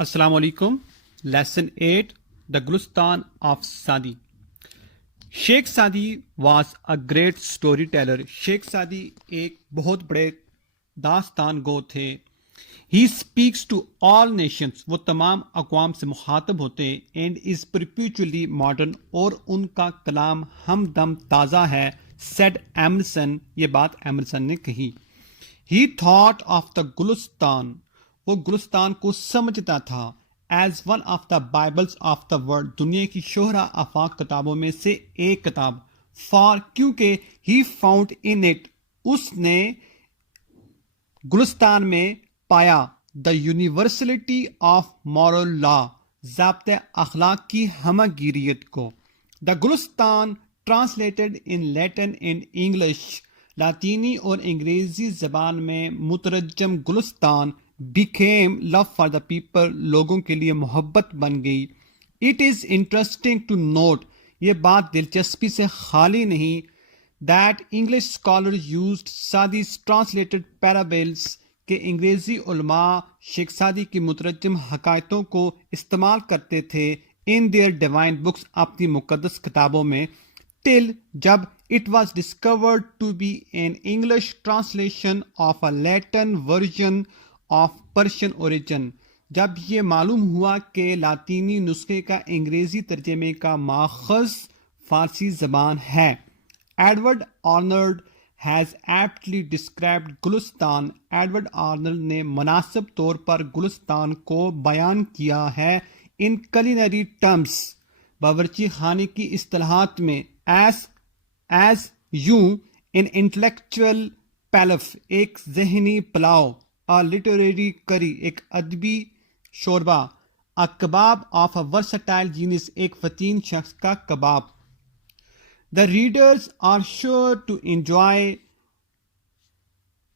السلام علیکم. Lesson 8 the Gulistan of Saadi. Sheikh Saadi was a great storyteller. Sheikh Saadi ایک بہت بڑے داستان گو تھے. He speaks to all nations, وہ تمام اقوام سے مخاطب ہوتے. اینڈ از پرپیچولی ماڈرن، اور ان کا کلام ہم دم تازہ ہے. سیڈ ایمرسن، یہ بات ایمرسن نے کہی. ہی تھاٹ آف دا گلستان، وہ گلستان کو سمجھتا تھا as one of the Bibles of the world, دنیا کی شہرا آفاق کتابوں میں سے ایک کتاب. فار، کیونکہ ہی فاؤنڈ ان اٹ، اس نے گلستان میں پایا the universality of moral law, ضابطۂ اخلاق کی ہمہ گیریت کو. The Gulistan translated in Latin and English, لاطینی اور انگریزی زبان میں مترجم گلستان became love for the people، لوگوں کے لیے محبت بن گئی. It is interesting to note، یہ بات دلچسپی سے خالی نہیں، that English scholars used Sadi's translated parables، کہ انگریزی علماء شیخ سعدی کی مترجم حکایتوں کو استعمال کرتے تھے in their divine books، اپنی مقدس کتابوں میں، till جب it was discovered to be an English translation of a Latin version of Persian origin, جب یہ معلوم ہوا کہ لاطینی نسخے کا انگریزی ترجمے کا ماخذ فارسی زبان ہے. Edward Arnold has ایپٹلی described Gulistan, Edward Arnold نے مناسب طور پر گلستان کو بیان کیا ہے ان کلینری ٹرمز، باورچی خانے کی اصطلاحات میں، ایز یوں ان انٹلیکچوئل پیلف، ایک ذہنی پلاؤ، لٹریری کری، ایک ادبی شوربہ، kebab of a versatile genius, ایک فتین شخص کا کباب. The readers are sure to enjoy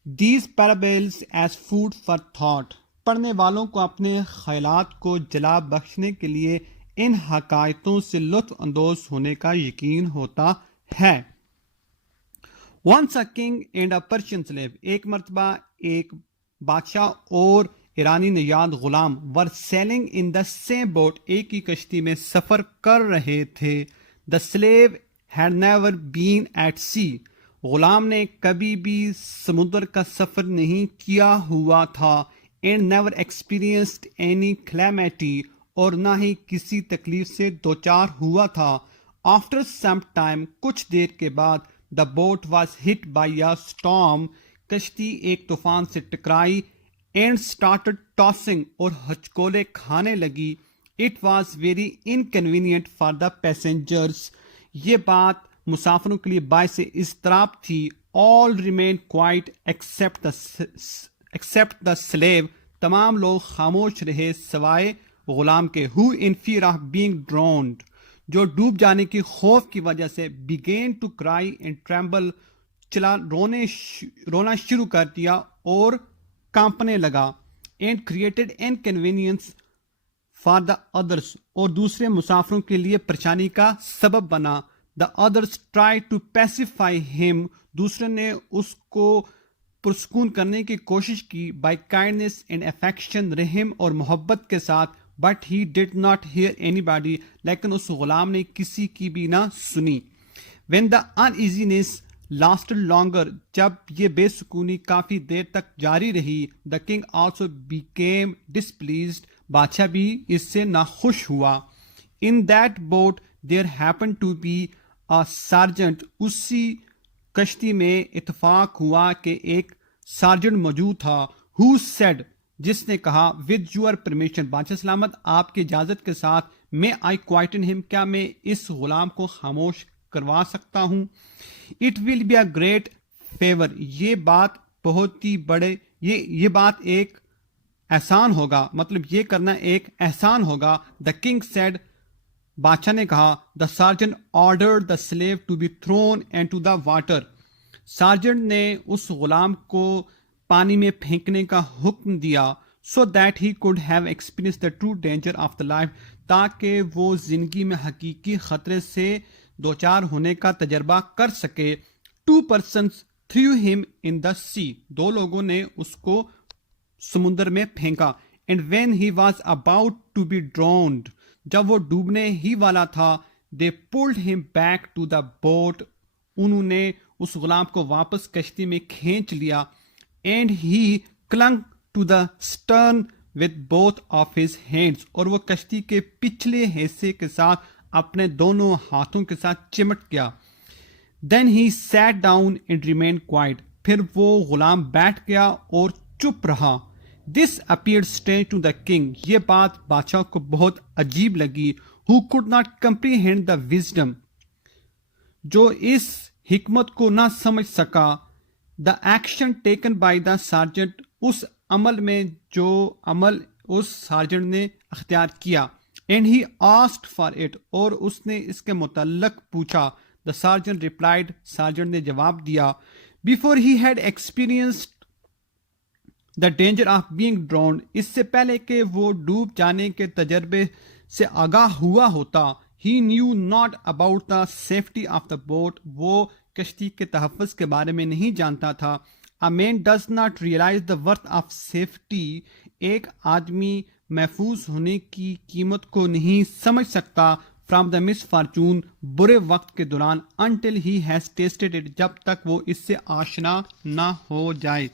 these parables as food for thought, پڑھنے والوں کو اپنے خیالات کو جلا بخشنے کے لیے ان حکایتوں سے لطف اندوز ہونے کا یقین ہوتا ہے. Once a king and a Persian slave، ایک مرتبہ ایک بادشاہ اور ایرانی نژاد غلام were sailing in the same boat, ایک ہی کشتی میں سفر کر رہے تھے. The slave had never been at sea, غلام نے کبھی بھی سمندر کا سفر نہیں کیا ہوا تھا. And never experienced any calamity, اور نہ ہی کسی تکلیف سے دوچار ہوا تھا. آفٹر سم ٹائم، کچھ دیر کے بعد، the boat was hit by a storm, کشتی ایک طوفان سے ٹکرائی. اینڈ اسٹارٹڈ ٹاسنگ، اور ہچکولے کھانے لگی. It was very inconvenient for the passengers, یہ بات مسافروں کے لیے باعث اضطراب تھی. All remain quiet except the slave, تمام لوگ خاموش رہے سوائے غلام کے. Who in fear of being drowned, جو ڈوب جانے کی خوف کی وجہ سے، began to cry and tremble، رونا شروع کر دیا اور کانپنے لگا. And created inconvenience for the others, اور دوسرے مسافروں کے لیے پریشانی کا سبب بنا. The others try to pacify him, دوسرے نے اس کو پرسکون کرنے کی کوشش کی. بائی کائنڈنس اینڈ افیکشن، رحم اور محبت کے ساتھ. But he did not hear anybody, لیکن اس غلام نے کسی کی بھی نہ سنی. When the uneasiness lasted longer, جب یہ بے سکونی کافی دیر تک جاری رہی. The king also became displeased, بادشاہ بھی اس سے ناخوش ہوا. In that boat there happen to be a sergeant, اسی کشتی میں اتفاق ہوا کہ ایک سارجنٹ موجود تھا. ہو سیڈ، جس نے کہا، ود یور پرمیشن، بادشاہ سلامت آپ کی اجازت کے ساتھ، میں آئی کوائٹن ہم، کیا میں اس غلام کو خاموش کروا سکتا ہوں. It will be a great favour, یہ بات بہت ہی بڑے، یہ بات ایک احسان ہوگا، مطلب یہ کرنا ایک احسان ہوگا. دا کنگ سیڈ، بادشاہ نے کہا. The sergeant ordered the slave to be thrown into the water, سارجنٹ نے اس غلام کو پانی میں پھینکنے کا حکم دیا. So that he could have experience the true danger of the life, تاکہ وہ زندگی میں حقیقی خطرے سے دوچار ہونے کا تجربہ کر سکے. 2 persons threw him in the sea، 2 لوگوں نے اس کو سمندر میں پھینکا. and when he was about to be drowned, جب وہ ڈوبنے ہی والا تھا, they pulled him back to the boat, انہوں نے اس غلام کو واپس کشتی میں کھینچ لیا, and he clung to the stern with both of his hands, اور وہ کشتی کے پچھلے حصے کے ساتھ اپنے دونوں ہاتھوں کے ساتھ چمٹ گیا. Then he sat down and remained quiet, پھر وہ غلام بیٹھ گیا اور چپ رہا. This appeared strange to the king, یہ بات بادشاہ کو بہت عجیب لگی, who could not comprehend the wisdom, جو اس حکمت کو نہ سمجھ سکا. The action taken by the sergeant, اس عمل میں جو عمل اس سارجنٹ نے اختیار کیا. And he asked for it, اور اس نے اس کے متعلق پوچھا. The sergeant replied, سارجنٹ نے جواب دیا. Before he had experienced the danger of being drowned, اس سے پہلے کہ وہ ڈوب جانے کے تجربے سے آگاہ ہوا ہوتا, he knew not about the safety of the boat, وہ کشتی کے تحفظ کے بارے میں نہیں جانتا تھا. A man does not realize the worth of safety, ایک آدمی محفوظ ہونے کی قیمت کو نہیں سمجھ سکتا from the misfortune, برے وقت کے دوران, until he has tasted it, جب تک وہ اس سے آشنا نہ ہو جائے.